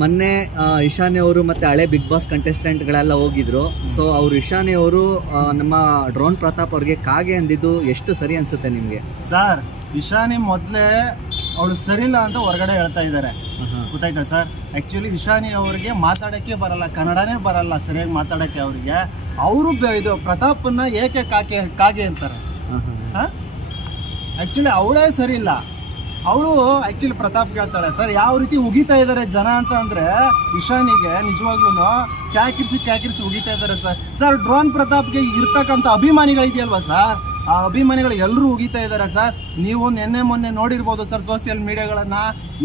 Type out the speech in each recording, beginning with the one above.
ಮೊನ್ನೆ ಇಶಾನೆ ಅವರು ಮತ್ತೆ ಹಳೆ ಬಿಗ್ ಬಾಸ್ ಕಂಟೆಸ್ಟೆಂಟ್ಗಳೆಲ್ಲ ಹೋಗಿದ್ರು. ಸೊ ಅವ್ರು ಇಶಾನಿ ಅವರು ನಮ್ಮ ಡ್ರೋನ್ ಪ್ರತಾಪ್ ಅವ್ರಿಗೆ ಕಾಗೆ ಅಂದಿದ್ದು ಎಷ್ಟು ಸರಿ ಅನ್ಸುತ್ತೆ ನಿಮಗೆ? ಸರ್ ಇಶಾನಿ ಮೊದಲೇ ಅವಳು ಸರಿಲ್ಲ ಅಂತ ಹೊರಗಡೆ ಹೇಳ್ತಾ ಇದ್ದಾರೆ. ಗೊತ್ತಾಯ್ತಾ ಸರ್? ಆ್ಯಕ್ಚುಲಿ ಇಶಾನಿ ಅವರಿಗೆ ಮಾತಾಡೋಕ್ಕೆ ಬರಲ್ಲ ಕನ್ನಡನೇ ಬರಲ್ಲ ಸರಿಯಾಗಿ ಮಾತಾಡೋಕ್ಕೆ ಅವರಿಗೆ. ಅವರು ಇದು ಪ್ರತಾಪನ್ನ ಏಕೆ ಕಾಕೆ ಕಾಗೆ ಅಂತಾರೆ? ಆ್ಯಕ್ಚುಲಿ ಅವಳೇ ಸರಿ ಇಲ್ಲ ಅವಳು ಆ್ಯಕ್ಚುಲಿ ಪ್ರತಾಪ್ ಕೇಳ್ತಾಳೆ, ಸರ್, ಯಾವ ರೀತಿ ಉಗಿತಾ ಇದ್ದಾರೆ ಜನ ಅಂತ ಅಂದರೆ ಇಶಾನಿಗೆ ನಿಜವಾಗ್ಲೂ ಕ್ಯಾಕಿರಿಸಿ ಕ್ಯಾಕಿರಿಸಿ ಉಗಿತಾ ಇದ್ದಾರೆ, ಸರ್. ಸರ್, ಡ್ರೋನ್ ಪ್ರತಾಪ್ಗೆ ಇರ್ತಕ್ಕಂಥ ಅಭಿಮಾನಿಗಳಿದೆಯಲ್ವಾ, ಸರ್? ಆ ಅಭಿಮಾನಿಗಳು ಎಲ್ಲರೂ ಉಗಿತಾ ಇದ್ದಾರೆ, ಸರ್. ನೀವು ನಿನ್ನೆ ಮೊನ್ನೆ ನೋಡಿರ್ಬೋದು, ಸರ್ ಸೋಷಿಯಲ್ ಮೀಡಿಯಾಗಳನ್ನ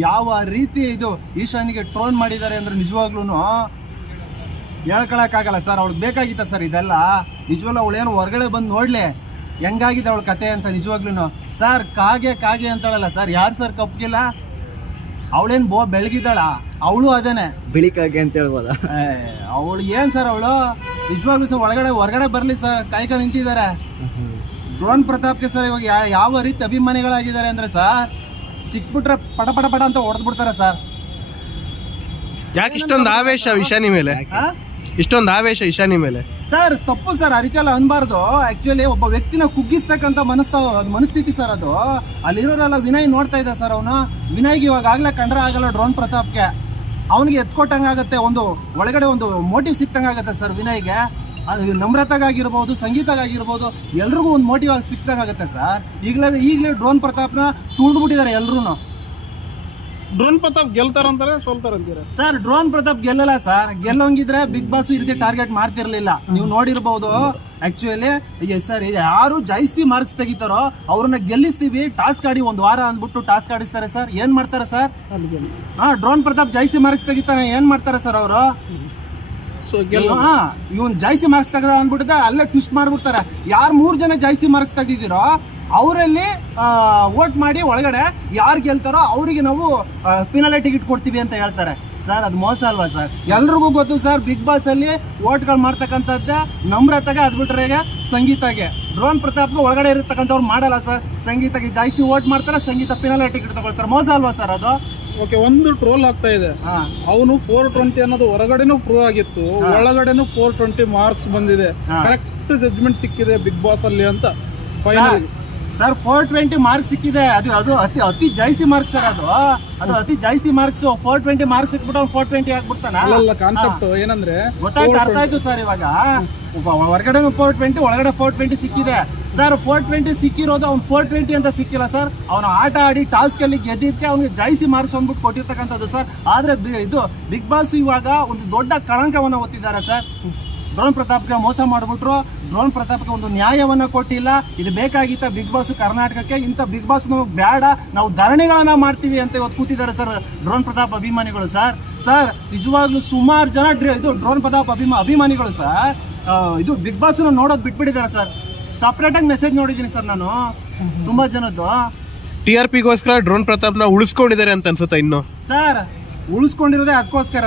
ಯಾವ ರೀತಿ ಇದು ಈಶಾನಿಗೆ ಟ್ರೋನ್ ಮಾಡಿದ್ದಾರೆ ಅಂದ್ರೆ ನಿಜವಾಗ್ಲೂ ಹೇಳ್ಕೊಳಕ್ಕಾಗಲ್ಲ, ಸರ್. ಅವ್ಳಿಗೆ ಬೇಕಾಗಿತ್ತ, ಸರ್, ಇದೆಲ್ಲ. ನಿಜವಾಗ್ಲೂ ಅವಳೇನು ಹೊರಗಡೆ ಬಂದು ನೋಡ್ಲಿ. ಹೆಂಗಾಗಿದೆ ಅವಳ ಕತೆ ಅಂತ ನಿಜವಾಗ್ಲೂ ಸರ್ ಕಾಗೆ ಕಾಗೆ ಅಂತಾಳಲ್ಲ ಸರ್. ಯಾರು ಸರ್ ಕಪ್ಗಿಲ್ಲ? ಅವಳೇನು ಬೋ ಬೆಳಗಿದ್ದಾಳ. ಅವಳು ಅದೇನೆ. ಬಿಳಿ ಕಾಗೆ ಅಂತ ಹೇಳ್ಬೋದ? ಅವಳು ಏನು ಸರ್ ಅವಳು? ನಿಜವಾಗ್ಲೂ ಸರ್ ಒಳಗಡೆ ಹೊರಗಡೆ ಬರಲಿ ಸರ್. ಕಾಯ್ಕ ನಿಂತಿದ್ದಾರೆ. ಡ್ರೋನ್ ಪ್ರತಾಪ್ಗೆ ಸರ್ ಇವಾಗ ಯಾವ ರೀತಿ ಅಭಿಮಾನಿಗಳಾಗಿದ್ದಾರೆ ಅಂದರೆ ಸರ್ ಸಿಕ್ಬಿಟ್ರೆ ಪಟ ಪಟ ಪಟ ಅಂತ ಹೊಡೆದು ಬಿಡ್ತಾರೆ ಸರ್. ಯಾಕೆ ಇಷ್ಟೊಂದು ಆವೇಶ ಇಶಾನಿ ಮೇಲೆ? ಇಷ್ಟೊಂದು ಆವೇಶ ಇಶಾನಿ ಮೇಲೆ ಸರ್, ತಪ್ಪು ಸರ್, ಅರಿಕೆಲ್ಲ ಅನ್ಬಾರ್ದು. ಆಕ್ಚುಲಿ ಒಬ್ಬ ವ್ಯಕ್ತಿನ ಕುಗ್ಗಿಸ್ತಕ್ಕಂಥ ಮನಸ್ತ, ಮನಸ್ಥಿತಿ ಸರ್ ಅದು. ಅಲ್ಲಿರೋರೆಲ್ಲ ವಿನಯ್ ನೋಡ್ತಾ ಇದ್ದ ಸರ್ ಅವನು. ವಿನಯ್ಗೆ ಇವಾಗ ಆಗ್ಲೇ ಕಂಡ್ರ ಆಗಲ್ಲ ಡ್ರೋನ್ ಪ್ರತಾಪ್ಗೆ. ಅವನಿಗೆ ಎತ್ಕೊಟ್ಟಂಗಾಗತ್ತೆ ಒಂದು ಒಳಗಡೆ ಒಂದು ಮೋಟಿವ್ ಸಿಕ್ತಂಗಾಗತ್ತೆ ಸರ್ ವಿನಯ್ಗೆ. ಅದು ನಮ್ರತಾಗಿರ್ಬೋದು ಸಂಗೀತಗಾಗಿರ್ಬೋದು, ಎಲ್ರಿಗೂ ಒಂದು ಮೋಟಿವ್ ಸಿಕ್ತಂಗಾಗತ್ತೆ ಸರ್. ಈಗಲೇ ಈಗಲೇ ಡ್ರೋನ್ ಪ್ರತಾಪ್ನ ತುಳಿದ್ಬಿಟ್ಟಿದ್ದಾರೆ ಎಲ್ರೂ ಡ್ರೋನ್ ಪ್ರತಾಪ್ ಗೆಲ್ತಾರಂತಾರೆ ಸೋಲ್ತಾರಂತೀರ ಸರ್ ಡ್ರೋನ್ ಪ್ರತಾಪ್ ಗೆಲ್ಲಲ್ಲ ಸರ್. ಗೆಲ್ಲೋಂಗಿದ್ರೆ ಬಿಗ್ ಬಾಸ್ ಈ ರೀತಿ ಟಾರ್ಗೆಟ್ ಮಾಡ್ತಿರ್ಲಿಲ್ಲ. ನೀವು ನೋಡಿರ್ಬೋದು ಆಕ್ಚುಲಿ ಸರ್ ಯಾರು ಜಾಸ್ತಿ ಮಾರ್ಕ್ಸ್ ತೆಗಿತಾರೋ ಅವ್ರನ್ನ ಗೆಲ್ಲಿಸ್ತೀವಿ ಟಾಸ್ಕ್ ಆಡಿ ಒಂದು ವಾರ ಅಂದ್ಬಿಟ್ಟು ಟಾಸ್ಕ್ ಆಡಿಸ್ತಾರೆ ಸರ್. ಏನ್ ಮಾಡ್ತಾರೆ ಸರ್? ಹಾ ಡ್ರೋನ್ ಪ್ರತಾಪ್ ಜಾಸ್ತಿ ಮಾರ್ಕ್ಸ್ ತೆಗಿತಾನೆ ಏನ್ ಮಾಡ್ತಾರೆ ಸರ್ ಅವರು? ಸೊ ಗೆಲ್ಲ ಹಾ ಇವನ್ ಜಾಸ್ತಿ ಮಾರ್ಕ್ಸ್ ತೆಗ್ದ ಅಂದ್ಬಿಟ್ಟಿದ್ರೆ ಅಲ್ಲೇ ಟ್ವಿಸ್ಟ್ ಮಾಡ್ಬಿಡ್ತಾರೆ. ಯಾರು ಮೂರ್ ಜನ ಜಾಸ್ತಿ ಮಾರ್ಕ್ಸ್ ತೆಗ್ದಿದ್ದೀರೋ ಅವರಲ್ಲಿ ವೋಟ್ ಮಾಡಿ ಒಳಗಡೆ ಯಾರು ಗೆಲ್ತಾರೋ ಅವರಿಗೆ ನಾವು ಪಿನಾಲೆ ಟಿಕೆಟ್ ಕೊಡ್ತೀವಿ ಅಂತ ಹೇಳ್ತಾರೆ. ಸರ್ ಅದು ಮೋಸ ಅಲ್ವಾ ಸರ್? ಎಲ್ರಿಗೂ ಗೊತ್ತು ಸರ್ ಬಿಗ್ ಬಾಸ್ ಅಲ್ಲಿ ವೋಟ್ಗಳು ಮಾಡ್ತಕ್ಕಂಥದ್ದೇ ನಮ್ರತೆಗೆ ಅದ್ ಬಿಟ್ರೆ ಸಂಗೀತಗೆ. ಡ್ರೋನ್ ಪ್ರತಾಪ್ ಒಳಗಡೆ ಇರತಕ್ಕಂಥವ್ರು ಮಾಡಲ್ಲ ಸರ್. ಸಂಗೀತಗೆ ಜಾಸ್ತಿ ವೋಟ್ ಮಾಡ್ತಾರೆ ಸಂಗೀತ ಪಿನಾಲೆ ಟಿಕೆಟ್ ತಗೊಳ್ತಾರೆ ಮೋಸ ಅಲ್ವಾ ಸರ್ ಅದು? ಓಕೆ ಒಂದು ಟ್ರೋಲ್ ಆಗ್ತಾ ಇದೆ. ಅವನು ಫೋರ್ ಟ್ವೆಂಟಿ ಅನ್ನೋದು ಹೊರಗಡೆನೂ ಪ್ರೂವ್ ಆಗಿತ್ತು. ಒಳಗಡೆನೂ ಫೋರ್ ಟ್ವೆಂಟಿ ಮಾರ್ಕ್ಸ್ ಬಂದಿದೆ. ಕರೆಕ್ಟ್ ಜಜ್ಮೆಂಟ್ ಸಿಕ್ಕಿದೆ ಬಿಗ್ ಬಾಸ್ ಅಲ್ಲಿ ಅಂತ final sir four twenty marks ಸಿಕ್ಕಿದೆ. ಅದು ಅದು ಅತಿ ಅತಿ ಜಾಸ್ತಿ ಮಾರ್ಕ್ಸ್ ಸರ್ ಅದು. ಅದು ಅತಿ ಜಾಸ್ತಿ ಮಾರ್ಕ್ಸ್ ಫೋರ್ ಟ್ವೆಂಟಿ ಮಾರ್ಕ್ಸ್ ಸಿಕ್ಬಿಟ್ಟು ಫೋರ್ ಟ್ವೆಂಟಿ ಆಗ್ಬಿಡ್ತಾನ. ಕಾನ್ಸೆಪ್ಟ್ ಏನಂದ್ರೆ ಗೊತ್ತಾಯ್ತು ಅರ್ಥ ಆಯ್ತು ಸರ್ ಇವಾಗ. ಹೊರಗಡೆ ಫೋರ್ ಟ್ವೆಂಟಿ ಒಳಗಡೆ ಫೋರ್ ಟ್ವೆಂಟಿ ಸಿಕ್ಕಿದೆ. ಸರ್ ಫೋರ್ ಟ್ವೆಂಟಿ ಸಿಕ್ಕಿರೋದು ಅವ್ನು ಫೋರ್ ಟ್ವೆಂಟಿ ಅಂತ ಸಿಕ್ಕಿಲ್ಲ ಸರ್ ಅವನು ಆಟ ಆಡಿ ಟಾಸ್ಕ್ ಅಲ್ಲಿ ಗೆದ್ದಿದ್ದಕ್ಕೆ ಅವ್ನಿಗೆ ಜಾಸ್ತಿ ಮಾರ್ಕ್ಸ್ ಅಂದ್ಬಿಟ್ಟು ಕೊಟ್ಟಿರ್ತಕ್ಕಂಥದ್ದು ಸರ್ ಆದ್ರೆ ಇದು ಬಿಗ್ ಬಾಸ್ ಇವಾಗ ಒಂದು ದೊಡ್ಡ ಕಳಂಕವನ್ನು ಒತ್ತಿದ್ದಾರೆ ಸರ್ ಡ್ರೋನ್ ಪ್ರತಾಪ್ಗೆ ಮೋಸ ಮಾಡಿಬಿಟ್ರು. ಡ್ರೋನ್ ಪ್ರತಾಪ್ಗೆ ಒಂದು ನ್ಯಾಯವನ್ನ ಕೊಟ್ಟಿಲ್ಲ. ಇದು ಬೇಕಾಗಿತ್ತ ಬಿಗ್ ಬಾಸ್ ಕರ್ನಾಟಕಕ್ಕೆ ಇಂಥ ಬಿಗ್ ಬಾಸ್ ನಮಗೆ ಬೇಡ ನಾವು ಧರಣಿಗಳನ್ನ ಮಾಡ್ತೀವಿ ಅಂತ ಇವತ್ತು ಕೂತಿದ್ದಾರೆ ಸರ್ ಡ್ರೋನ್ ಪ್ರತಾಪ್ ಅಭಿಮಾನಿಗಳು ಸರ್. ಸರ್ ನಿಜವಾಗ್ಲೂ ಸುಮಾರು ಜನ ಡ್ರ- ಇದು ಡ್ರೋನ್ ಪ್ರತಾಪ್ ಅಭಿಮಾ ಅಭಿಮಾನಿಗಳು ಸರ್. ಇದು ಬಿಗ್ ಬಾಸ್ನ ನೋಡೋದು ಬಿಟ್ಬಿಟ್ಟಿದ್ದಾರೆ ಸರ್. ಸಪ್ರೇಟಾಗಿ ಮೆಸೇಜ್ ನೋಡಿದ್ದೀನಿ ಸರ್ ನಾನು. ತುಂಬಾ ಜನದ್ದು ಟಿ ಆರ್ ಪಿಗೋಸ್ಕರ ಡ್ರೋನ್ ಪ್ರತಾಪ್ನ ಉಳಿಸ್ಕೊಂಡಿದ್ದಾರೆ ಅಂತ ಅನ್ಸುತ್ತೆ ಇನ್ನು? ಸರ್ ಉಳಿಸ್ಕೊಂಡಿರೋದೇ ಅದಕ್ಕೋಸ್ಕರ.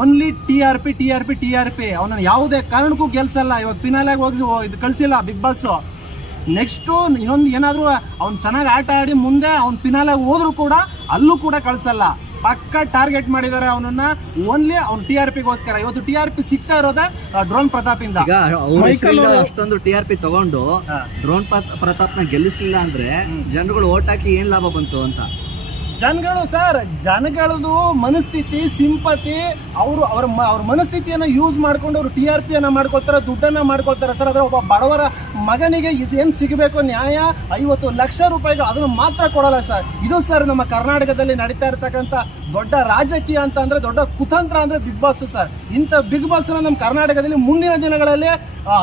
Only T R P T R P T R P ಅವನನ್ನು ಯಾವುದೇ ಕಾರಣಕ್ಕೂ ಗೆಲ್ಸಲ್ಲ. ಇವಾಗ ಪಿನಾಲಾಗಿ ಹೋಗಿ ಇದು ಕಳಿಸಿಲ್ಲ ಬಿಗ್ ಬಾಸ್ ನೆಕ್ಸ್ಟು ಇನ್ನೊಂದು ಏನಾದರೂ ಅವ್ನು ಚೆನ್ನಾಗಿ ಆಟ ಆಡಿ ಮುಂದೆ ಅವ್ನು ಪಿನಾಲಾಗಿ ಹೋದ್ರೂ ಕೂಡ ಅಲ್ಲೂ ಕೂಡ ಕಳಿಸಲ್ಲ. ಪಕ್ಕ ಟಾರ್ಗೆಟ್ ಮಾಡಿದ್ದಾರೆ ಅವನನ್ನ. ಓನ್ಲಿ ಅವ್ನು ಟಿ ಆರ್ ಪಿಗೋಸ್ಕರ ಇವತ್ತು ಟಿ ಆರ್ ಪಿ ಸಿಗ್ತಾ ಇರೋದೇ ಡ್ರೋನ್ ಪ್ರತಾಪ್ ಇಂದ ಅಷ್ಟೊಂದು ಟಿ ಆರ್ ಪಿ ತಗೊಂಡು. ಡ್ರೋನ್ ಪ್ರತಾಪ್ನ ಗೆಲ್ಲಿಸ್ಲಿಲ್ಲ ಅಂದ್ರೆ ಜನಗಳು ಓಟ್ ಹಾಕಿ ಏನ್ ಲಾಭ ಬಂತು ಅಂತ? ಜನಗಳು ಸರ್ ಜನಗಳದು ಮನಸ್ಥಿತಿ, ಸಿಂಪತಿ, ಅವರು ಅವ್ರ ಅವ್ರ ಮನಸ್ಥಿತಿಯನ್ನು ಯೂಸ್ ಮಾಡ್ಕೊಂಡು ಅವರು ಟಿ ಆರ್ ಪಿಯನ್ನು ಮಾಡ್ಕೊಳ್ತಾರೆ, ದುಡ್ಡನ್ನು ಮಾಡ್ಕೊಳ್ತಾರೆ ಸರ್. ಅದರ ಒಬ್ಬ ಬಡವರ ಮಗನಿಗೆ ಇದು ಏನು ಸಿಗಬೇಕು ನ್ಯಾಯ? ಐವತ್ತು ಲಕ್ಷ ರೂಪಾಯಿಗಳು ಅದನ್ನು ಮಾತ್ರ ಕೊಡಲ್ಲ ಸರ್. ಇದು ಸರ್ ನಮ್ಮ ಕರ್ನಾಟಕದಲ್ಲಿ ನಡೀತಾ ಇರ್ತಕ್ಕಂಥ ದೊಡ್ಡ ರಾಜಕೀಯ ಅಂತ ಅಂದರೆ ದೊಡ್ಡ ಕುತಂತ್ರ ಅಂದರೆ ಬಿಗ್ ಬಾಸ್ ಸರ್. ಇಂಥ ಬಿಗ್ ಬಾಸ್ನ ನಮ್ಮ ಕರ್ನಾಟಕದಲ್ಲಿ ಮುಂದಿನ ದಿನಗಳಲ್ಲಿ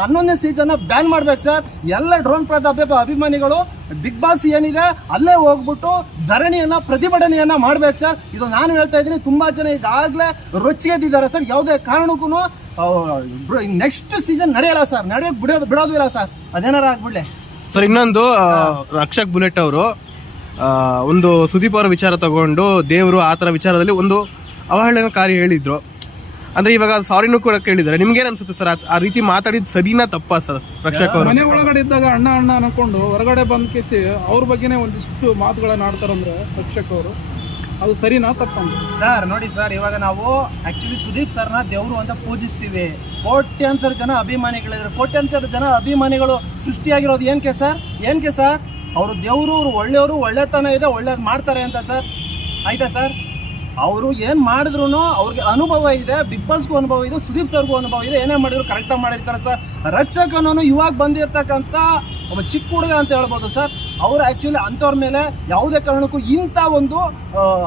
ಹನ್ನೊಂದನೇ ಸೀಸನ್ ಬ್ಯಾನ್ ಮಾಡ್ಬೇಕು ಸರ್. ಎಲ್ಲ ಡ್ರೋನ್ ಪ್ರತಾಪ ಅಭಿಮಾನಿಗಳು ಬಿಗ್ ಬಾಸ್ ಏನಿದೆ ಅಲ್ಲೇ ಹೋಗ್ಬಿಟ್ಟು ಧರಣಿಯನ್ನ, ಪ್ರತಿಭಟನೆಯನ್ನ ಮಾಡ್ಬೇಕು ಸರ್. ಇದು ನಾನು ಹೇಳ್ತಾ ಇದ್ದೀನಿ, ತುಂಬಾ ಜನ ಈಗಾಗಲೇ ರೊಚ್ಚಿಗೆದ್ದಿದ್ದಾರೆ ಸರ್. ಯಾವುದೇ ಕಾರಣಕ್ಕೂ ನೆಕ್ಸ್ಟ್ ಸೀಸನ್ ನಡೆಯಲ್ಲ ಸರ್. ನಡೆಯ ಬಿಡೋದು ಬಿಡೋದು ಇಲ್ಲ ಸರ್. ಅದೇನಾರ ಆಗ್ಬಿಡ್ಲಿ. ಸರ್, ಇನ್ನೊಂದು ರಕ್ಷಕ್ ಬುಲೆಟ್ ಅವರು ಒಂದು ಸುದೀಪ್ ಅವರ ವಿಚಾರ ತಗೊಂಡು ದೇವರು ಆ ಥರ ವಿಚಾರದಲ್ಲಿ ಒಂದು ಅವಹೇಳನಕಾರಿ ಹೇಳಿದ್ರು. ಅಂದ್ರೆ ಇವಾಗ ಸಾರಿನೂ ಕೂಡ ಕೇಳಿದ್ದಾರೆ. ನಿಮ್ಗೇನ್ ಅನ್ಸುತ್ತೆ ಸರ್? ಆ- ಆ ರೀತಿ ಮಾತಾಡಿದ್ ಸರಿನಾ ತಪ್ಪ ಸರ್ ರಕ್ಷಕ್ ಅವರು ಮನೆ ಒಳಗಡೆ ಇದ್ದಾಗ ಅಣ್ಣ ಅಣ್ಣ ಅನ್ಕೊಂಡು ಹೊರಗಡೆ ಬಂದ್ ಕೇಸಿ ಅವ್ರ ಬಗ್ಗೆನೇ ಒಂದಿಷ್ಟು ಮಾತುಗಳನ್ನ ಆಡ್ತಾರಂದ್ರೆ ರಕ್ಷಕ್ ಅವರು ಅದು ಸರಿನಾ ತಪ್ಪಂತ ಸರ್ ನೋಡಿ ಸರ್ ಇವಾಗ ನಾವು ಆಕ್ಚುಲಿ ಸುದೀಪ್ ಸರ್ನ ದೇವರು ಅಂತ ಪೂಜಿಸ್ತೀವಿ. ಕೋಟ್ಯಾಂತರ ಜನ ಅಭಿಮಾನಿಗಳಿದ್ರು. ಕೋಟ್ಯಾಂತರ ಜನ ಅಭಿಮಾನಿಗಳು ಸೃಷ್ಟಿಯಾಗಿರೋದು ಏನಕ್ಕೆ ಸರ್? ಏನಕ್ಕೆ ಸರ್? ಅವರು ದೇವರು ಅವ್ರು ಒಳ್ಳೆಯವರು ಒಳ್ಳೆತನ ಇದೆ ಒಳ್ಳೇದು ಮಾಡ್ತಾರೆ ಅಂತ ಸರ್. ಆಯ್ತಾ ಸರ್? ಅವರು ಏನು ಮಾಡಿದ್ರು ಅವ್ರಿಗೆ ಅನುಭವ ಇದೆ ಬಿಗ್ ಬಾಸ್ಗೂ ಅನುಭವ ಇದೆ, ಸುದೀಪ್ ಸರ್ಗೂ ಅನುಭವ ಇದೆ, ಏನೇ ಮಾಡಿದ್ರು ಕರೆಕ್ಟಾಗಿ ಮಾಡಿರ್ತಾರೆ ಸರ್. ರಕ್ಷಕನೂ ಇವಾಗ ಬಂದಿರ್ತಕ್ಕಂಥ ಒಬ್ಬ ಚಿಕ್ಕ ಹುಡುಗ ಅಂತ ಹೇಳ್ಬೋದು ಸರ್. ಅವರು ಆ್ಯಕ್ಚುಲಿ ಅಂಥವ್ರ ಮೇಲೆ ಯಾವುದೇ ಕಾರಣಕ್ಕೂ ಇಂಥ ಒಂದು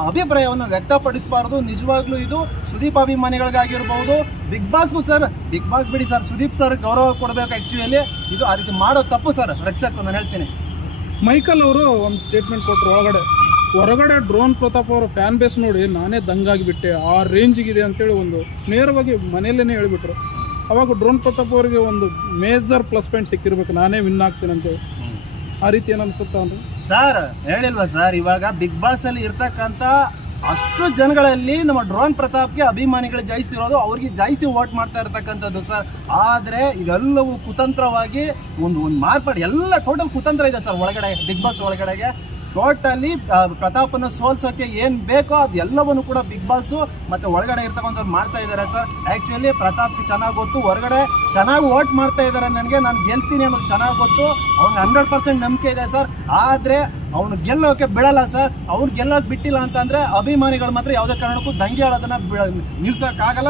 ಅಭಿಪ್ರಾಯವನ್ನು ವ್ಯಕ್ತಪಡಿಸಬಾರ್ದು. ನಿಜವಾಗ್ಲೂ ಇದು ಸುದೀಪ್ ಅಭಿಮಾನಿಗಳಿಗಾಗಿರ್ಬೋದು. ಬಿಗ್ ಬಾಸ್ಗೂ ಸರ್ ಬಿಗ್ ಬಾಸ್ ಬಿಡಿ ಸರ್, ಸುದೀಪ್ ಸರ್ ಗೌರವ ಕೊಡಬೇಕು ಆ್ಯಕ್ಚುಲಿ ಇದು ಆ ರೀತಿ ಮಾಡೋ ತಪ್ಪು ಸರ್ ರಕ್ಷಕ್ ನಾನು ಹೇಳ್ತೀನಿ. ಮೈಕಲ್ ಅವರು ಒಂದು ಸ್ಟೇಟ್ಮೆಂಟ್ ಕೊಟ್ಟರು ಒಳಗಡೆ. ಹೊರಗಡೆ ಡ್ರೋನ್ ಪ್ರತಾಪ್ ಅವರ ಫ್ಯಾನ್ ಬೇಸ್ ನೋಡಿ ನಾನೇ ದಂಗಾಗಿಬಿಟ್ಟೆ, ಆ ರೇಂಜಿಗಿದೆ ಅಂತೇಳಿ ಒಂದು ನೇರವಾಗಿ ಮನೆಯಲ್ಲೇ ಹೇಳಿಬಿಟ್ರು. ಅವಾಗ ಡ್ರೋನ್ ಪ್ರತಾಪ್ ಅವರಿಗೆ ಒಂದು ಮೇಜರ್ ಪ್ಲಸ್ ಪಾಯಿಂಟ್ ಸಿಕ್ಕಿರ್ಬೇಕು, ನಾನೇ ವಿನ್ ಆಗ್ತೀನಿ ಆ ರೀತಿ ಏನನ್ಸುತ್ತಾ ಅಂದ್ರೆ? ಸರ್ ಹೇಳಿಲ್ವಾ ಸರ್ ಇವಾಗ ಬಿಗ್ ಬಾಸ್ ಅಲ್ಲಿ ಇರ್ತಕ್ಕಂಥ ಅಷ್ಟು ಜನಗಳಲ್ಲಿ ನಮ್ಮ ಡ್ರೋನ್ ಪ್ರತಾಪ್ಗೆ ಅಭಿಮಾನಿಗಳು ಜಾಸ್ತಿ ಇರೋದು ಅವ್ರಿಗೆ ಜಾಸ್ತಿ ವೋಟ್ ಮಾಡ್ತಾ ಇರ್ತಕ್ಕಂಥದ್ದು ಸರ್ ಆದರೆ ಇದೆಲ್ಲವೂ ಕುತಂತ್ರವಾಗಿ ಒಂದು ಒಂದು ಮಾರ್ಪಾಡು, ಎಲ್ಲ ಟೋಟಲ್ ಕುತಂತ್ರ ಇದೆ ಸರ್ ಒಳಗಡೆ ಬಿಗ್ ಬಾಸ್ ಒಳಗಡೆಗೆ. ಟೋಟಲಿ ಪ್ರತಾಪನ ಸೋಲ್ಸೋಕೆ ಏನು ಬೇಕೋ ಅದೆಲ್ಲವನ್ನು ಕೂಡ ಬಿಗ್ ಬಾಸು ಮತ್ತು ಒಳಗಡೆ ಇರ್ತಕ್ಕಂಥವ್ರು ಮಾಡ್ತಾ ಇದ್ದಾರೆ ಸರ್ ಆ್ಯಕ್ಚುಲಿ ಪ್ರತಾಪ್ಗೆ ಚೆನ್ನಾಗಿ ಗೊತ್ತು. ಹೊರಗಡೆ ಚೆನ್ನಾಗಿ ವೋಟ್ ಮಾಡ್ತಾ ಇದ್ದಾರೆ ನನಗೆ. ನಾನು ಗೆಲ್ತೀನಿ ಅನ್ನೋದು ಚೆನ್ನಾಗಿ ಗೊತ್ತು. ಅವ್ನಿಗೆ ಹಂಡ್ರೆಡ್ ಪರ್ಸೆಂಟ್ ನಂಬಿಕೆ ಇದೆ ಸರ್ ಆದರೆ ಅವನು ಗೆಲ್ಲೋಕೆ ಬಿಡಲ್ಲ ಸರ್ ಅವ್ನು ಗೆಲ್ಲೋಕೆ ಬಿಟ್ಟಿಲ್ಲ ಅಂತಂದರೆ ಅಭಿಮಾನಿಗಳು ಮಾತ್ರ ಯಾವುದೇ ಕಾರಣಕ್ಕೂ ದಂಗೆ ಹೇಳೋದನ್ನ ನಿಲ್ಸೋಕ್ಕಾಗಲ್ಲ.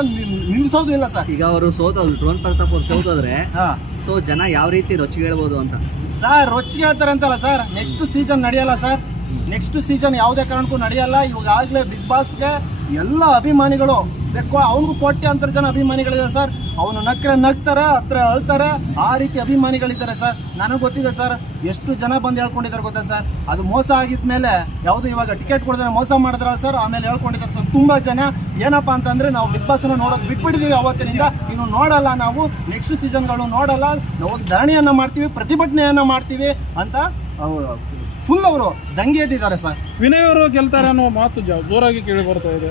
ನಿಲ್ಸೋದು ಇಲ್ಲ ಸರ್ ಈಗ ಅವರು ಸೋತೋದ್ರು. ಡ್ರೋನ್ ಪ್ರತಾಪ್ ಅವ್ರು ಸೋತೋದ್ರೆ ಹಾಂ. ಸೊ ಜನ ಯಾವ ರೀತಿ ರೊಚ್ಚಿಗೆ ಹೇಳ್ಬೋದು ಅಂತ? ಸರ್ ರೊಚ್ಚಿಗೆ ಹೇಳ್ತಾರೆ ಅಂತಲ್ಲ ಸರ್ ನೆಕ್ಸ್ಟ್ ಸೀಸನ್ ನಡೆಯಲ್ಲ ಸರ್ ನೆಕ್ಸ್ಟ್ ಸೀಸನ್ ಯಾವುದೇ ಕಾರಣಕ್ಕೂ ನಡೆಯಲ್ಲ. ಇವಾಗಲೇ ಬಿಗ್ ಬಾಸ್ಗೆ ಎಲ್ಲ ಅಭಿಮಾನಿಗಳು ಬೇಕು ಅವನಿಗೂ ಅಂತ ಜನ ಅಭಿಮಾನಿಗಳಿದ್ದಾರೆ ಸರ್. ಅವನು ನಕ್ಕರೆ ನಗ್ತಾರೆ, ಹತ್ರ ಅಳ್ತಾರೆ. ಆ ರೀತಿ ಅಭಿಮಾನಿಗಳಿದ್ದಾರೆ ಸರ್. ನನಗೆ ಗೊತ್ತಿದೆ ಸರ್, ಎಷ್ಟು ಜನ ಬಂದು ಹೇಳ್ಕೊಂಡಿದ್ದಾರೆ ಗೊತ್ತಾ ಸರ್? ಅದು ಮೋಸ ಆಗಿದ್ಮೇಲೆ ಯಾವುದು ಇವಾಗ ಟಿಕೆಟ್ ಕೊಡಿದ್ರೆ ಮೋಸ ಮಾಡಿದ್ರಲ್ಲ ಸರ್, ಆಮೇಲೆ ಹೇಳ್ಕೊಂಡಿದ್ದಾರೆ ಸರ್ ತುಂಬ ಜನ. ಏನಪ್ಪ ಅಂತಂದ್ರೆ ನಾವು ಬಿಗ್ ಬಾಸ್ನ ನೋಡೋದು ಬಿಟ್ಬಿಟ್ಟಿದ್ದೀವಿ ಅವತ್ತಿನಿಂದ. ಇನ್ನು ನೋಡಲ್ಲ ನಾವು. ನೆಕ್ಸ್ಟ್ ಸೀಸನ್ಗಳು ನೋಡಲ್ಲ. ನಾವು ಧರಣಿಯನ್ನು ಮಾಡ್ತೀವಿ, ಪ್ರತಿಭಟನೆಯನ್ನು ಮಾಡ್ತೀವಿ ಅಂತ ಫುಲ್ ಅವರು ದಂಗೆ ಎದ್ದಿದ್ದಾರೆ ಸರ್. ವಿನಯ್ ಅವರು ಗೆಲ್ತಾರೆ ಅನ್ನೋ ಮಾತು ಜ- ಜೋರಾಗಿ ಕೇಳಿ ಬರ್ತಾ ಇದೆ.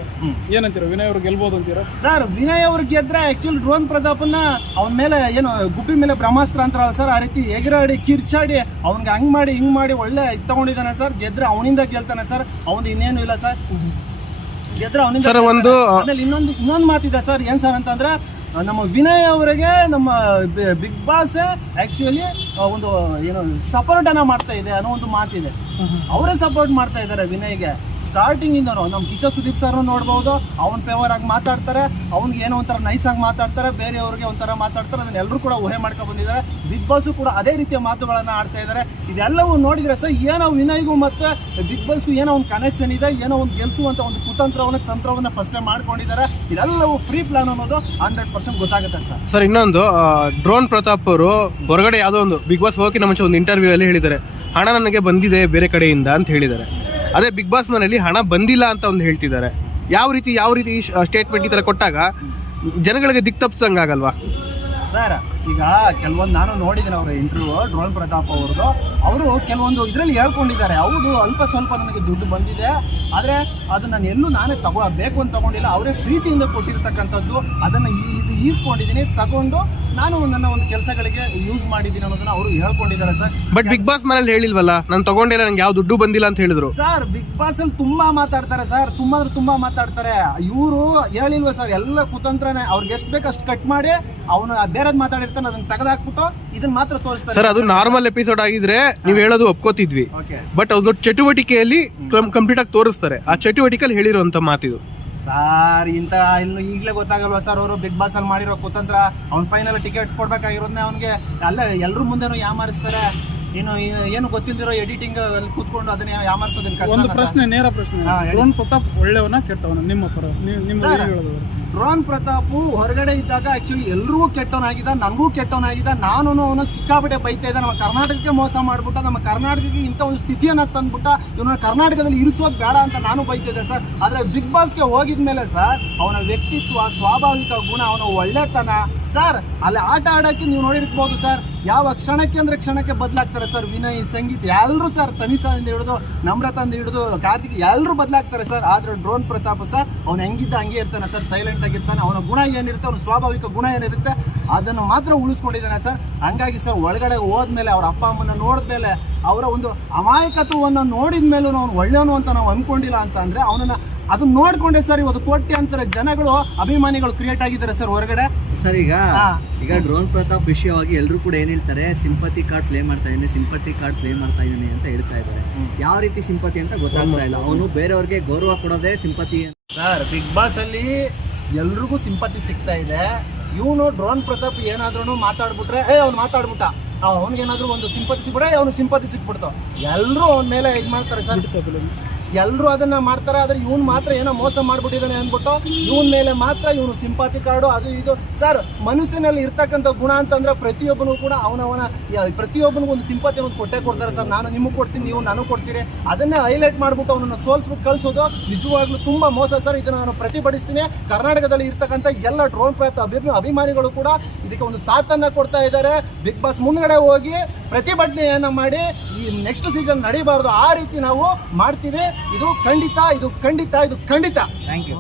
ಏನಂತೀರೋ? ವಿನಯ್ ಅವರು ಗೆಲ್ಬೋದು ಅಂತೀರಾ? ಸರ್ ವಿನಯ್ ಅವ್ರು ಗೆದ್ರೆ ಆಕ್ಚುಲಿ ಡ್ರೋನ್ ಪ್ರತಾಪನ್ನ ಅವನ ಮೇಲೆ ಏನು ಗುಬ್ಬಿ ಮೇಲೆ ಬ್ರಹ್ಮಾಸ್ತ್ರ ಅಂತಾರಲ್ಲ ಸರ್ ಆ ರೀತಿ ಎಗರಾಡಿ ಕಿರ್ಚಾಡಿ ಅವ್ನಿಗೆ ಹಂಗ್ ಮಾಡಿ ಹಿಂಗ್ ಮಾಡಿ ಒಳ್ಳೆ ಇದ್ ತಗೊಂಡಿದ್ದಾನೆ ಸರ್. ಗೆದ್ರೆ ಅವನಿಂದ ಗೆಲ್ತಾನೆ ಸರ್. ಅವ್ನು ಇನ್ನೇನು ಇಲ್ಲ ಸರ್. ಗೆದ್ರೆ ಅವನಿಂದ ಸರ್, ಒಂದು- ಆಮೇಲೆ ಇನ್ನೊಂದು ಇನ್ನೊಂದು ಮಾತಿದೆ ಸರ್. ಏನ್ ಸರ್ ಅಂತಂದ್ರೆ ನಮ್ಮ ವಿನಯ್ ಅವರಿಗೆ ನಮ್ಮ ಬಿಗ್ ಬಾಸ್ ಆಕ್ಚುಲಿ ಒಂದು ಏನು ಸಪೋರ್ಟ್ ಅನ್ನ ಮಾಡ್ತಾ ಇದೆ ಅನ್ನೋ ಒಂದು ಮಾತಿದೆ. ಅವರೇ ಸಪೋರ್ಟ್ ಮಾಡ್ತಾ ಇದ್ದಾರೆ ವಿನಯ್ಗೆ. ಸ್ಟಾರ್ಟಿಂಗ್ ಇಂದನು ನಮ್ಮ ಕಿಚ್ಚ ಸುದೀಪ್ ಸರ್ ನೋಡ್ಬೋದು, ಅವ್ನ ಫೇವರ್ ಆಗಿ ಮಾತಾಡ್ತಾರೆ ಅವ್ನಿಗೆ ಏನೋ ಒಂಥರ ನೈಸಾಗಿ ಮಾತಾಡ್ತಾರೆ, ಬೇರೆಯವ್ರಿಗೆ ಒಂಥರ ಮಾತಾಡ್ತಾರೆ, ಅದನ್ನ ಎಲ್ಲರೂ ಕೂಡ ಊಹೆ ಮಾಡ್ಕೊಂಡು ಬಂದಿದ್ದಾರೆ. ಬಿಗ್ ಬಾಸು ಕೂಡ ಅದೇ ರೀತಿಯ ಮಾತುಗಳನ್ನು ಆಡ್ತಾ ಇದ್ದಾರೆ. ಇದೆಲ್ಲವೂ ನೋಡಿದ್ರೆ ಸರ್, ಏನೋ ವಿನಯ್ಗೂ ಮತ್ತೆ ಬಿಗ್ ಬಾಸ್ಗೂ ಏನೋ ಒಂದು ಕನೆಕ್ಷನ್ ಇದೆ, ಏನೋ ಒಂದು ಗೆಲ್ಸುವಂತ ಒಂದು ಕುತಂತ್ರವನ್ನ, ತಂತ್ರವನ್ನ ಫಸ್ಟ್ ಮಾಡ್ಕೊಂಡಿದ್ದಾರೆ. ಇದೆಲ್ಲವೂ ಫ್ರೀ ಪ್ಲಾನ್ ಅನ್ನೋದು ಹಂಡ್ರೆಡ್ ಪರ್ಸೆಂಟ್ ಗೊತ್ತಾಗುತ್ತೆ ಸರ್. ಸರ್, ಇನ್ನೊಂದು ಡ್ರೋನ್ ಪ್ರತಾಪ್ ಅವರು ಹೊರಗಡೆ ಯಾವುದೋ ಒಂದು ಬಿಗ್ ಬಾಸ್ ಹೋಗಿ ನಮ್ಮ ಒಂದು ಇಂಟರ್ವ್ಯೂ ಅಲ್ಲಿ ಹೇಳಿದ್ದಾರೆ. ಹಣ ನನಗೆ ಬಂದಿದೆ ಬೇರೆ ಕಡೆಯಿಂದ ಅಂತ ಹೇಳಿದ್ದಾರೆ. ಅದೇ ಬಿಗ್ ಬಾಸ್ ಮನೆಯಲ್ಲಿ ಹಣ ಬಂದಿಲ್ಲ ಅಂತ ಒಂದು ಹೇಳ್ತಿದ್ದಾರೆ. ಯಾವ ರೀತಿ ಯಾವ ರೀತಿ ಸ್ಟೇಟ್ಮೆಂಟ್ ಈ ಥರ ಕೊಟ್ಟಾಗ ಜನಗಳಿಗೆ ದಿಕ್ ತಪ್ಪಿಸಂಗಾಗಲ್ವಾ? ಸರ್, ಈಗ ಕೆಲವೊಂದು ನಾನು ನೋಡಿದ್ದೀನಿ ಅವರ ಇಂಟರ್ವ್ಯೂ ಡ್ರೋನ್ ಪ್ರತಾಪ್ ಅವ್ರದ್ದು. ಅವರು ಕೆಲವೊಂದು ಇದರಲ್ಲಿ ಹೇಳ್ಕೊಂಡಿದ್ದಾರೆ. ಹೌದು, ಅಲ್ಪ ಸ್ವಲ್ಪ ನನಗೆ ದುಡ್ಡು ಬಂದಿದೆ. ಆದರೆ ಅದು ನಾನು ಎಲ್ಲೂ ನಾನೇ ತಗೋ, ಬೇಕು ಅಂತ ತಗೊಂಡಿಲ್ಲ. ಅವರೇ ಪ್ರೀತಿಯಿಂದ ಕೊಟ್ಟಿರ್ತಕ್ಕಂಥದ್ದು, ಅದನ್ನು ಇದು ಈಸ್ಕೊಂಡಿದ್ದೀನಿ. ತಗೊಂಡು ನಾನು ನನ್ನ ಒಂದು ಕೆಲಸಗಳಿಗೆ ಯೂಸ್ ಮಾಡಿದ್ದೀನಿ ಅನ್ನೋದನ್ನ ಅವರು ಹೇಳ್ಕೊಂಡಿದ್ದಾರೆ ಸರ್. ಬಟ್ ಬಿಗ್ ಬಾಸ್ ಮನೇಲಿ ಹೇಳಿಲ್ವಲ್ಲ? ನಾನು ತಗೊಂಡಿಲ್ಲ ನಂಗೆ ಯಾವ ದುಡ್ಡು ಬಂದಿಲ್ಲ ಅಂತ ಹೇಳಿದ್ರು. ಸರ್ ಬಿಗ್ ಬಾಸ್ ಅಲ್ಲಿ ತುಂಬಾ ಮಾತಾಡ್ತಾರೆ ಸರ್. ತುಂಬಾ ಅಂದ್ರೆ ತುಂಬಾ ಮಾತಾಡ್ತಾರೆ. ಇವರು ಹೇಳಿಲ್ವ ಸರ್ ಎಲ್ಲ ಕುತಂತ್ರನೇ. ಅವ್ರಿಗೆ ಎಷ್ಟು ಬೇಕು ಅಷ್ಟು ಕಟ್ ಮಾಡಿ ಅವನು ಬೇರೆದ್ ಮಾತಾಡಿರ್ತಾನೆ ಅದನ್ನ ತೆಗೆದಾಕ್ಬಿಟ್ಟು ಇದನ್ನ ಮಾತ್ರ ತೋರಿಸ್ತಾರೆ. ಸರ್ ಅದು ನಾರ್ಮಲ್ ಎಪಿಸೋಡ್ ಆಗಿದ್ರೆ ನೀವು ಹೇಳೋದು ಒಪ್ಕೋತಿದ್ವಿ. ಓಕೆ ಬಟ್ ಅದು ಚಟುವಟಿಕೆಯಲ್ಲಿ ಕಂಪ್ಲೀಟ್ ಆಗಿ ತೋರಿಸ್ತಾರೆ. ಆ ಚಟುವಟಿಕೆಯಲ್ಲಿ ಹೇಳಿರುವಂತ ಮಾತಿದು. ಸರ್ ಇಂತ ಇನ್ನು ಈಗಲೇ ಗೊತ್ತಾಗಲ್ವಾ ಸರ್ ಅವರು? ಬಿಗ್ ಬಾಸ್ ಅಲ್ಲಿ ಮಾಡಿರೋ ಕುತಂತ್ರ ಅವ್ನ ಫೈನಲ್ ಟಿಕೆಟ್ ಕೊಡ್ಬೇಕಾಗಿರೋದ್ನೆ ಅವನಿಗೆ. ಅಲ್ಲ ಎಲ್ಲರೂ ಮುಂದೆನೂ ಯಾಮಾರಿಸ್ತಾರೆ? ಇನ್ನು ಏನು ಗೊತ್ತಿದ್ದಿರೋ ಎಡಿಟಿಂಗ್ ಅಲ್ಲಿ ಕೂತ್ಕೊಂಡು ಅದನ್ನ ಯಾಮಾರಿಸೋದನ್ನ ಒಂದು ಕಷ್ಟ ಪ್ರಶ್ನೆ ನೇರ ಪ್ರಶ್ನೆ. ಡ್ರೋನ್ ಪ್ರತಾಪ್ ಒಳ್ಳೆಯವನ ಕೆಟ್ಟವನ? ನಿಮ್ಮ ಪರ ನಿಮ್ಮ. ಹೇಳೋದು ಡ್ರೋನ್ ಪ್ರತಾಪು ಹೊರಗಡೆ ಇದ್ದಾಗ ಆಕ್ಚುಲಿ ಎಲ್ರಿಗೂ ಕೆಟ್ಟವನಾಗಿದ್ದ, ನನಗೂ ಕೆಟ್ಟವನಾಗಿದ್ದ ನಾನು ಅವನು ಸಿಕ್ಕಾಪಟ್ಟೆ ಬೈತಾ ಇದ್ದ. ನಮ್ಮ ಕರ್ನಾಟಕಕ್ಕೆ ಮೋಸ ಮಾಡ್ಬಿಟ್ಟ, ನಮ್ಮ ಕರ್ನಾಟಕಕ್ಕೆ ಇಂಥ ಒಂದು ಸ್ಥಿತಿಯನ್ನ ತಂದ್ಬಿಟ್ಟ ಇವನ ಕರ್ನಾಟಕದಲ್ಲಿ ಇರಿಸೋದು ಬೇಡ ಅಂತ ನಾನು ಬೈತಿದ್ದೆ ಸರ್. ಆದರೆ ಬಿಗ್ ಬಾಸ್ಗೆ ಹೋಗಿದ್ಮೇಲೆ ಸರ್, ಅವನ ವ್ಯಕ್ತಿತ್ವ, ಸ್ವಾಭಾವಿಕ ಗುಣ, ಅವನ ಒಳ್ಳೆತನ, ಸರ್ ಅಲ್ಲಿ ಆಟ ಆಡೋಕ್ಕೆ ನೀವು ನೋಡಿರ್ಬೋದು ಸರ್. ಯಾವ ಕ್ಷಣಕ್ಕೆ ಅಂದರೆ ಕ್ಷಣಕ್ಕೆ ಬದಲಾಗ್ತಾರೆ ಸರ್. ವಿನಯ್, ಸಂಗೀತ್ ಎಲ್ಲರೂ ಸರ್, ತನಿಷಾದಿಂದ ಹಿಡಿದು ನಮ್ರತಂದ ಹಿಡಿದು ಕಾರ್ತಿಕ್ ಎಲ್ಲರೂ ಬದಲಾಗ್ತಾರೆ ಸರ್. ಆದ್ರೆ ಡ್ರೋನ್ ಪ್ರತಾಪ್ ಸರ್, ಅವ್ನು ಹೆಂಗಿದ್ದ ಹಂಗೆ ಇರ್ತಾನೆ ಸರ್. ಸೈಲೆಂಟ್ ಆಗಿರ್ತಾನೆ. ಅವನ ಗುಣ ಏನಿರುತ್ತೆ, ಅವನ ಸ್ವಾಭಾವಿಕ ಗುಣ ಏನಿರುತ್ತೆ, ಅದನ್ನು ಮಾತ್ರ ಉಳಿಸ್ಕೊಂಡಿದ್ದಾನೆ ಸರ್. ಹಂಗಾಗಿ ಸರ್, ಒಳಗಡೆ ಹೋದ್ಮೇಲೆ ಅವ್ರ ಅಪ್ಪ ಅಮ್ಮನ ನೋಡಿದ್ಮೇಲೆ ಅವರ ಒಂದು ಅಮಾಯಕತ್ವವನ್ನು ನೋಡಿದ ಮೇಲೂ ಅವನು ಒಳ್ಳೆಯವನು ಅಂತ ನಾವು ಅಂದ್ಕೊಂಡಿಲ್ಲ ಅಂತ ಅಂದರೆ ಅವನನ್ನ ಅದನ್ನ ನೋಡ್ಕೊಂಡೆ ಸರ್ ಇವತ್ತು ಕೋಟ್ಯಾಂತರ ಜನಗಳು ಅಭಿಮಾನಿಗಳು ಕ್ರಿಯೇಟ್ ಆಗಿದ್ದಾರೆ ಸರ್ ಹೊರಗಡೆ. ಸರ್ ಈಗ ಈಗ ಡ್ರೋನ್ ಪ್ರತಾಪ್ ವಿಷಯವಾಗಿ ಎಲ್ಲರೂ ಕೂಡ ಏನು ಹೇಳ್ತಾರೆ ಸಿಂಪತಿ ಕಾರ್ಡ್ ಪ್ಲೇ ಮಾಡ್ತಾ ಇದ್ದಾನೆ ಸಿಂಪತಿ ಕಾರ್ಡ್ ಪ್ಲೇ ಮಾಡ್ತಾ ಇದ್ದಾನೆ ಅಂತ ಹೇಳ್ತಾ ಇದ್ದಾರೆ. ಯಾವ ರೀತಿ ಸಿಂಪತಿ ಅಂತ ಗೊತ್ತಾಗ್ತಾ ಇಲ್ಲ. ಅವನು ಬೇರೆಯವ್ರಿಗೆ ಗೌರವ ಕೊಡೋದೇ ಸಿಂಪತಿ ಸರ್ ಬಿಗ್ ಬಾಸ್ ಅಲ್ಲಿ ಎಲ್ರಿಗೂ ಸಿಂಪತಿ ಸಿಗ್ತಾ ಇದೆ. ಇವನು ಡ್ರೋನ್ ಪ್ರತಾಪ್ ಏನಾದ್ರೂ ಮಾತಾಡ್ಬಿಟ್ರೆ ಏ ಅವ್ನು ಮಾತಾಡ್ಬಿಟ್ಟ. ಅವ್ನಿಗೇನಾದ್ರೂ ಒಂದು ಸಿಂಪತಿ ಸಿಗ್ಬಿಟ್ರೆ ಅವ್ನು ಸಿಂಪತಿ ಸಿಕ್ಬಿಡ್ತಾವ್. ಎಲ್ಲರೂ ಅವನ ಮೇಲೆ ಇದು ಮಾಡ್ತಾರೆ ಸರ್ ಎಲ್ಲರೂ ಅದನ್ನ ಮಾಡ್ತಾರೆ, ಆದ್ರೆ ಇವನು ಮಾತ್ರ ಏನೋ ಮೋಸ ಮಾಡ್ಬಿಟ್ಟಿದ್ದಾನೆ ಅಂದ್ಬಿಟ್ಟು ಇವನ ಮೇಲೆ ಮಾತ್ರ ಇವನು ಸಿಂಪಾತಿ ಕಾರ್ಡು ಅದು ಇದು. ಸರ್ ಮನುಷ್ಯನಲ್ಲಿ ಇರ್ತಕ್ಕಂಥ ಗುಣ ಅಂತಂದ್ರೆ ಪ್ರತಿಯೊಬ್ಬನು ಕೂಡ ಅವನವನ ಪ್ರತಿಯೊಬ್ಬನಿಗೂ ಒಂದು ಸಿಂಪತಿ ಒಂದು ಕೊಟ್ಟೆ ಕೊಡ್ತಾರೆ ಸರ್ ನಾನು ನಿಮಗೆ ಕೊಡ್ತೀನಿ, ನೀವು ನಾನು ಕೊಡ್ತೀರಿ. ಅದನ್ನೇ ಹೈಲೈಟ್ ಮಾಡ್ಬಿಟ್ಟು ಅವನನ್ನು ಸೋಲ್ಸ್ಬಿಟ್ಟು ಕಳಿಸೋದು ನಿಜವಾಗ್ಲೂ ತುಂಬಾ ಮೋಸ ಸರ್ ಇದನ್ನ ನಾನು ಪ್ರತಿಭಟಿಸ್ತೀನಿ. ಕರ್ನಾಟಕದಲ್ಲಿ ಇರ್ತಕ್ಕಂಥ ಎಲ್ಲ ಡ್ರೋನ್ ಪ್ರಯತ್ನ ಅಭಿ, ಅಭಿಮಾನಿಗಳು ಕೂಡ ಇದಕ್ಕೆ ಒಂದು ಸಾಥನ್ನು ಕೊಡ್ತಾ ಇದ್ದಾರೆ. ಬಿಗ್ ಬಾಸ್ ಮುಂದ್ಗಡೆ ಹೋಗಿ ಪ್ರತಿಭಟನೆಯನ್ನು ಮಾಡಿ ಈ ನೆಕ್ಸ್ಟ್ ಸೀಸನ್ ನಡೀಬಾರ್ದು. ಆ ರೀತಿ ನಾವು ಮಾಡ್ತೀವಿ. ಇದು ಖಂಡಿತ ಇದು ಖಂಡಿತ ಇದು ಖಂಡಿತ. Thank you